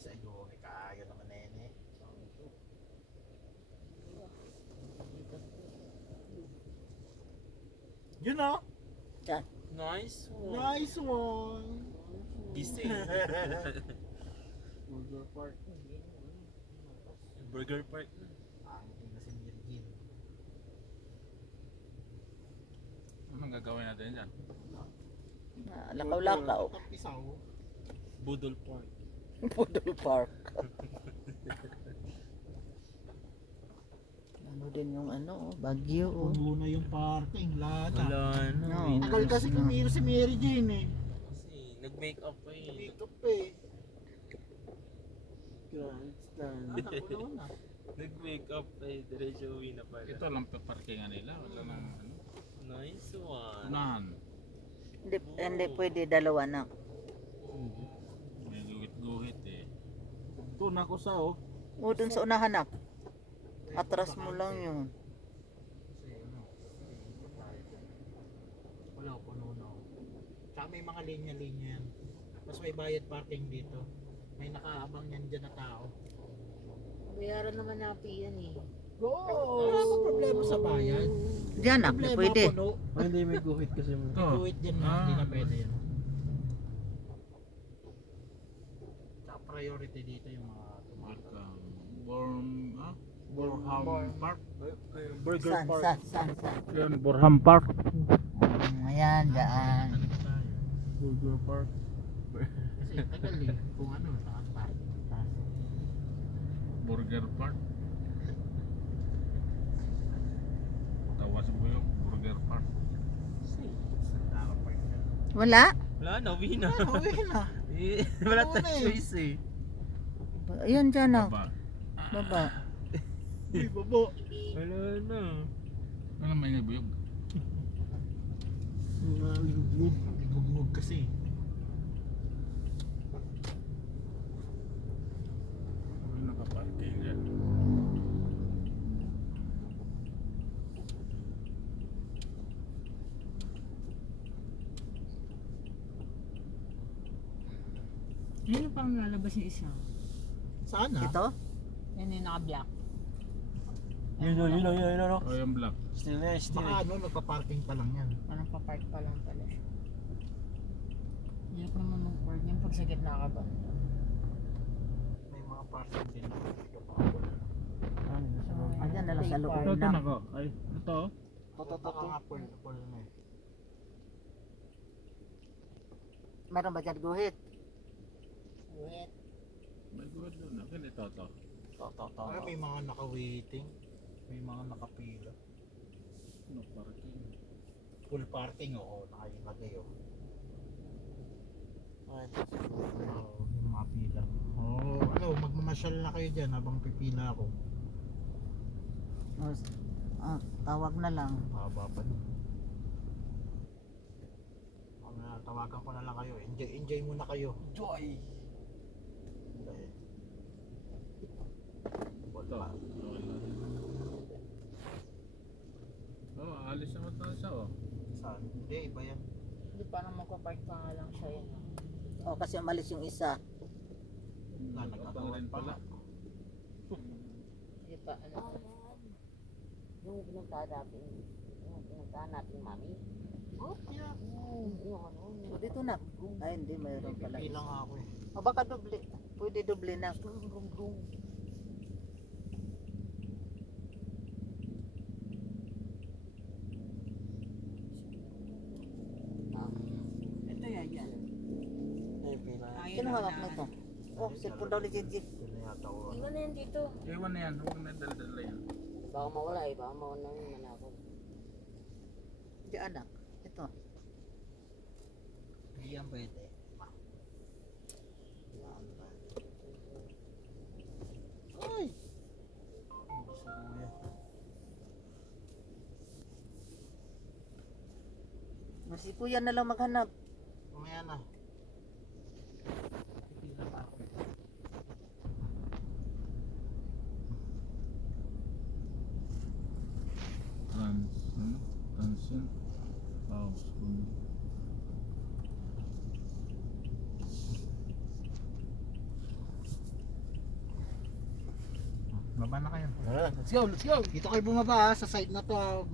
Alis ay doon kaayo naman nene. You know? Diyan. Nice one. Nice one. Gising. Burger Park. Burger Park. Ang na si Mirgin. Anong gagawin natin dyan? Lakaw-lakaw. Tampisaw. Budol Park. Budol Park. Ano din yung ano, Baguio. Puno na yung parking. Lahat. Wala na. No. Uwi na. Tagal kasi kumiro si Mary Jane eh. Kasi nag-make up pa eh. Makeup eh. Grandstand. Nag-make up pa eh. Diretso uwi na pala. Ito lang parkingan nila. Wala nang ano. Nice one. Unahan. Hindi pwede dalawa na. May guhit-guhit eh. Ito na ko sa oh. O dun sa unahan na. Atras mo lang yun. Kasi ano. Wala ko puno na. Tsaka may mga linya-linya yan. Mas may bayad parking dito. May nakaabang yan dyan na tao. Bayaran naman natin yan eh. Wala akong problema sa bayan. Diyan na, Problema pwede. puno. Hindi may guhit kasi mo. Ito. Tuwid dyan na, hindi na pwede yan. Tsaka priority dito yung mga tumakas. Borham Park. Burger San, Park. san. Yun, Borham Park. Ayan, daan. Burger Park. Kasi tagal eh. Kung ano, takas parking. Burger Park. Tawas mo yung Burger Park. Sandara Park na. Wala? Wala na, uwi na. Uwi na. Eh, wala Wala tayong eh. choice eh. Ayan, dyan na. Baba. Baba. Uy, babo. Wala na. Ano may nabuyog? Ligugnog kasi. Ano nakaparking dyan? Ano pang lalabas yung isa? Saan ah? Ito? Yan yung naka-black. Yun. O yung black. Still na, still. Baka ano, nagpa-parking pa lang yan. Parang pa-park pa lang pala siya. Hirap naman mag-park yan pag sa gitna ka ba? May mga parking din. Ayan na lang sa loob Ito na. na ko. Ay, ito. Baka nga pull na eh. Meron ba dyan guhit? Wait. May good doon. Akin ito to. Ay, may mga naka-waiting. May mga nakapila. No parking. Full parking oo, nakalagay oh. Ay, Oo, yung mga pila. Oo, ano, magmamasyal na kayo dyan habang pipila ako. Tawag na lang. Haba pa nun. Tawagan ko na lang kayo. Enjoy muna kayo. Joy! Okay. Ito. Oh, alis naman tayo siya oh. Saan? Hindi, iba yan. Hindi parang magpa-park pa nga lang siya yun. O kasi umalis yung isa. Nagkakaroon rin pala. pa. Hindi pa ano. Yung pinuntahan natin mami. Oh, yeah. Yung ano, O dito na. Ay hindi, mayroon pala. Pipila nga ako eh. O baka doble. Pwede doble na. Ito yan. Ay, pila. Sino hawak nito? Oh, cellphone daw ni Gigi. Yun na yata ko. Iwan na yan dito. Iwan na yan. Huwag na dala-dala yan. baka mawala eh, baka mawala yung manakot. Hindi anak. Ito. Hindi yan pwede. Ay! Si kuya na lang maghanap. Mamaya na. Pipila pa ako. Transient house. Baba na kayo. Let's go, let's go. Dito kayo bumaba ha, sa side na to.